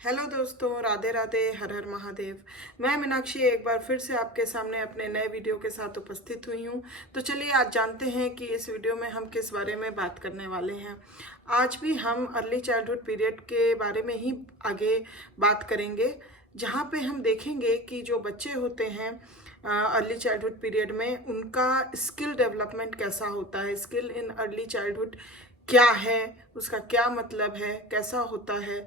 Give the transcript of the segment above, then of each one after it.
Hello दोस्तों, राधे राधे, हर हर महादेव। मैं मीनाक्षी एक बार फिर से आपके सामने अपने नए वीडियो के साथ उपस्थित हुई हूँ। तो चलिए आज जानते हैं कि इस वीडियो में हम किस बारे में बात करने वाले हैं। आज भी हम अर्ली चाइल्डहुड पीरियड के बारे में ही आगे बात करेंगे, जहाँ पे हम देखेंगे कि जो बच्चे होते हैं अर्ली चाइल्डहुड पीरियड में, उनका स्किल डेवलपमेंट कैसा होता है। स्किल इन अर्ली चाइल्डहुड क्या है, उसका क्या मतलब है, कैसा होता है।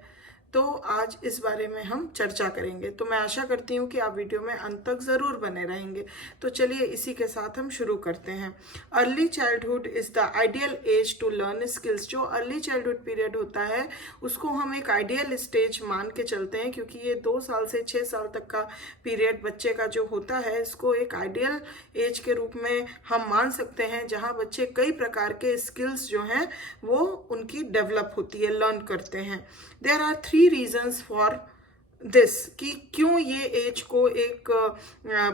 तो आज इस बारे में हम चर्चा करेंगे। तो मैं आशा करती हूँ कि आप वीडियो में अंत तक ज़रूर बने रहेंगे। तो चलिए इसी के साथ हम शुरू करते हैं। Early childhood is the ideal age to learn skills. जो अर्ली चाइल्डहुड पीरियड होता है उसको हम एक आइडियल स्टेज मान के चलते हैं, क्योंकि ये 2 साल से 6 साल तक का पीरियड बच्चे का जो होता है, इसको एक आइडियल एज के रूप में हम मान सकते हैं, जहाँ बच्चे कई प्रकार के स्किल्स जो हैं वो उनकी डेवलप होती है, लर्न करते हैं। There are 3 reasons for this, कि क्यों ये एज को एक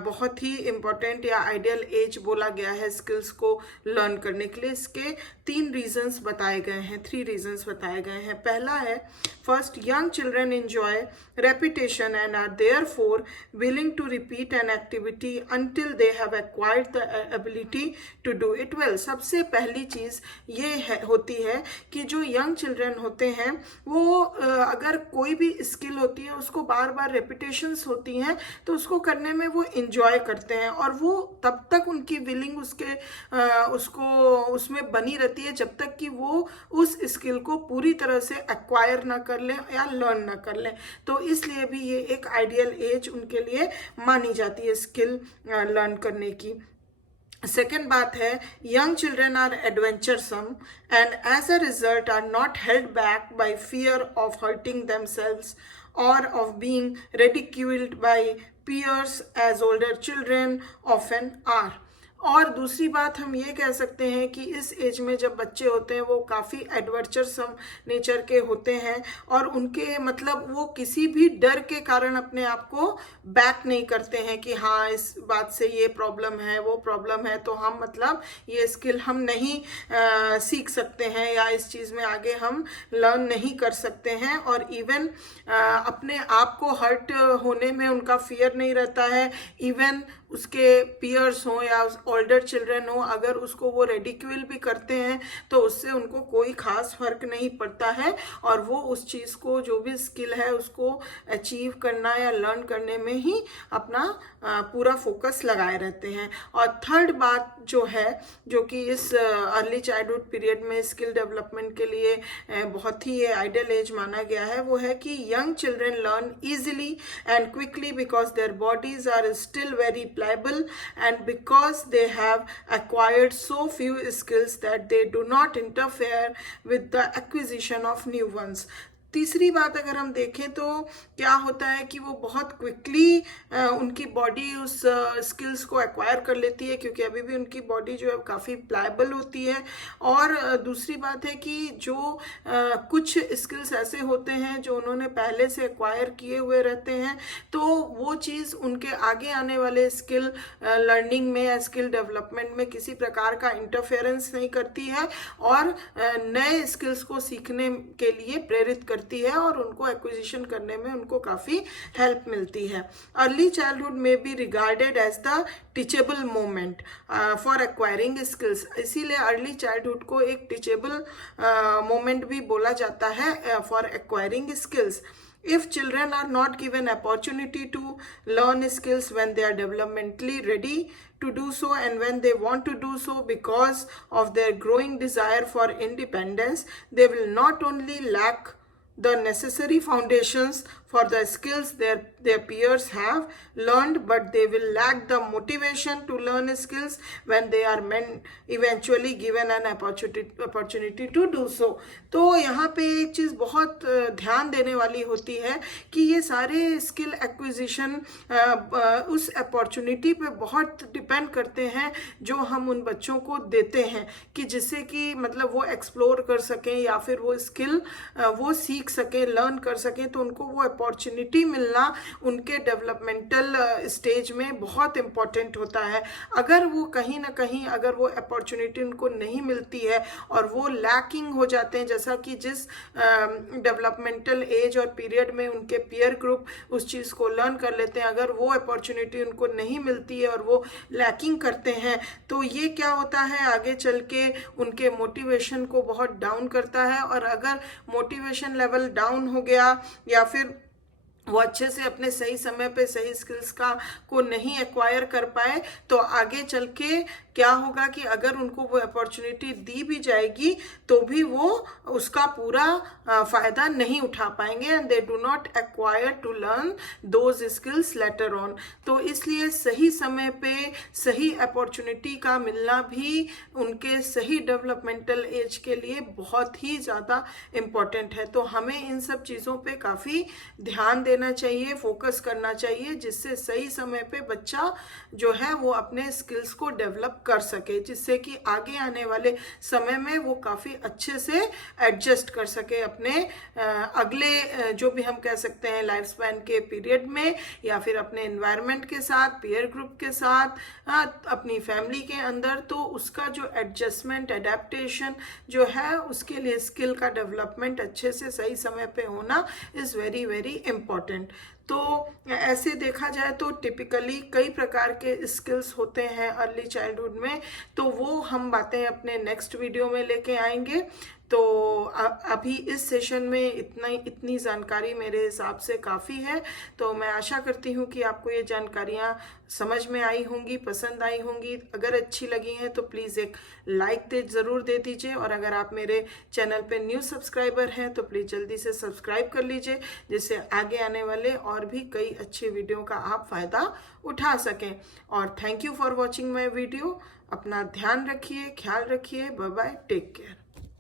बहुत ही इम्पोर्टेंट या आइडियल एज बोला गया है स्किल्स को लर्न करने के लिए। इसके 3 रीजंस बताए गए हैं, 3 रीजंस बताए गए हैं। पहला है, first, young children enjoy repetition and are therefore willing to repeat an activity until they have acquired the ability to do it well. सबसे पहली चीज़ ये होती है कि जो यंग चिल्ड्रन होते हैं वो अगर कोई भी स्किल होती है उसको बार बार रेपिटेशंस होती हैं, तो उसको करने में वो इंजॉय करते हैं, और वो तब तक उनकी विलिंग उसको उसमें बनी रहती है जब तक कि वो उस स्किल को पूरी तरह से एक्वायर ना कर लें या लर्न ना कर लें। तो इसलिए भी ये एक आइडियल एज उनके लिए मानी जाती है स्किल लर्न करने की। सेकेंड बात है, young children are adventuresome and as a result are not held back by fear of hurting themselves or of being ridiculed by peers as older children often are। और दूसरी बात हम ये कह सकते हैं कि इस एज में जब बच्चे होते हैं वो काफ़ी एडवेंचरसम नेचर के होते हैं, और उनके मतलब वो किसी भी डर के कारण अपने आप को बैक नहीं करते हैं कि हाँ इस बात से ये प्रॉब्लम है, वो प्रॉब्लम है, तो हम मतलब ये स्किल हम नहीं सीख सकते हैं या इस चीज़ में आगे हम लर्न नहीं कर सकते हैं। और इवन अपने आप को हर्ट होने में उनका फियर नहीं रहता है। इवन उसके पियर्स हों या ओल्डर चिल्ड्रन हो, अगर उसको वो रेडिक्यूल भी करते हैं तो उससे उनको कोई खास फर्क नहीं पड़ता है, और वो उस चीज़ को, जो भी स्किल है उसको अचीव करना या लर्न करने में ही अपना पूरा फोकस लगाए रहते हैं। और थर्ड बात जो है, जो कि इस अर्ली चाइल्डहुड पीरियड में स्किल डेवलपमेंट के लिए बहुत ही आइडियल एज माना गया है, वो है कि young children learn easily and quickly because their bodies are still very pliable and because they have acquired so few skills that they do not interfere with the acquisition of new ones। तीसरी बात अगर हम देखें तो क्या होता है कि वो बहुत क्विकली उनकी बॉडी उस स्किल्स को एक्वायर कर लेती है, क्योंकि अभी भी उनकी बॉडी जो है काफ़ी प्लायबल होती है। और दूसरी बात है कि जो कुछ स्किल्स ऐसे होते हैं जो उन्होंने पहले से एक्वायर किए हुए रहते हैं, तो वो चीज़ उनके आगे आने वाले स्किल लर्निंग में या स्किल डेवलपमेंट में किसी प्रकार का इंटरफेरेंस नहीं करती है, और नए स्किल्स को सीखने के लिए प्रेरित करती है, और उनको एक्विजिशन करने में उनको काफ़ी हेल्प मिलती है। अर्ली चाइल्डहुड में be regarded as the teachable moment for acquiring skills. इसीलिए अर्ली चाइल्डहुड को एक टीचेबल मोमेंट भी बोला जाता है for acquiring skills. If children are not given opportunity to learn skills when they are developmentally ready to do so and when they want to do so because of their growing desire for independence, they will not only lack the necessary foundations for the skills their peers have learned, but they will lack the motivation to learn skills when they are eventually given an opportunity to do so। तो यहाँ पे एक चीज़ बहुत ध्यान देने वाली होती है कि ये सारे स्किल एक्विजिशन उस अपॉर्चुनिटी पे बहुत डिपेंड करते हैं जो हम उन बच्चों को देते हैं, कि जिससे कि मतलब वो एक्सप्लोर कर सकें या फिर वो स्किल वो सीख सकें, लर्न कर सकें, तो उनको वो अपॉर्चुनिटी मिलना उनके डेवलपमेंटल स्टेज में बहुत इम्पॉर्टेंट होता है। अगर वो कहीं ना कहीं अगर वो अपॉर्चुनिटी उनको नहीं मिलती है और वो लैकिंग हो जाते हैं, जैसा कि जिस डेवलपमेंटल एज और पीरियड में उनके पीयर ग्रुप उस चीज़ को लर्न कर लेते हैं, अगर वो अपॉर्चुनिटी उनको नहीं मिलती है और वो लैकिंग करते हैं, तो ये क्या होता है आगे चल के उनके मोटिवेशन को बहुत डाउन करता है। और अगर मोटिवेशन लेवल डाउन हो गया या फिर वो अच्छे से अपने सही समय पे सही स्किल्स को नहीं एक्वायर कर पाए, तो आगे चल के क्या होगा कि अगर उनको वो अपॉर्चुनिटी दी भी जाएगी तो भी वो उसका पूरा फायदा नहीं उठा पाएंगे, and they do not acquire to learn those skills later on. तो इसलिए सही समय पे सही अपॉर्चुनिटी का मिलना भी उनके सही डेवलपमेंटल एज के लिए बहुत ही ज़्यादा इम्पॉर्टेंट है। तो हमें इन सब चीज़ों पे काफ़ी ध्यान देना चाहिए, फोकस करना चाहिए, जिससे सही समय पे बच्चा जो है वो अपने स्किल्स को डेवलप कर सके, जिससे कि आगे आने वाले समय में वो काफ़ी अच्छे से एडजस्ट कर सके अपने अगले जो भी हम कह सकते हैं लाइफ स्पैन के पीरियड में, या फिर अपने एनवायरनमेंट के साथ, पीयर ग्रुप के साथ, अपनी फैमिली के अंदर। तो उसका जो एडजस्टमेंट, एडेप्टेशन जो है, उसके लिए स्किल का डेवलपमेंट अच्छे से सही समय पे होना इज़ वेरी वेरी इम्पॉर्टेंट। तो ऐसे देखा जाए तो टिपिकली कई प्रकार के स्किल्स होते हैं अर्ली चाइल्डहुड में, तो वो हम बातें अपने नेक्स्ट वीडियो में लेके आएंगे। तो अभी इस सेशन में इतनी जानकारी मेरे हिसाब से काफ़ी है। तो मैं आशा करती हूँ कि आपको ये जानकारियाँ समझ में आई होंगी, पसंद आई होंगी। अगर अच्छी लगी हैं तो प्लीज़ एक लाइक ज़रूर दे दीजिए, और अगर आप मेरे चैनल पे न्यू सब्सक्राइबर हैं तो प्लीज़ जल्दी से सब्सक्राइब कर लीजिए, जिससे आगे आने वाले और भी कई अच्छे वीडियो का आप फ़ायदा उठा सकें। और thank you for watching my video. अपना ध्यान रखिए, ख्याल रखिए। Bye bye, take care.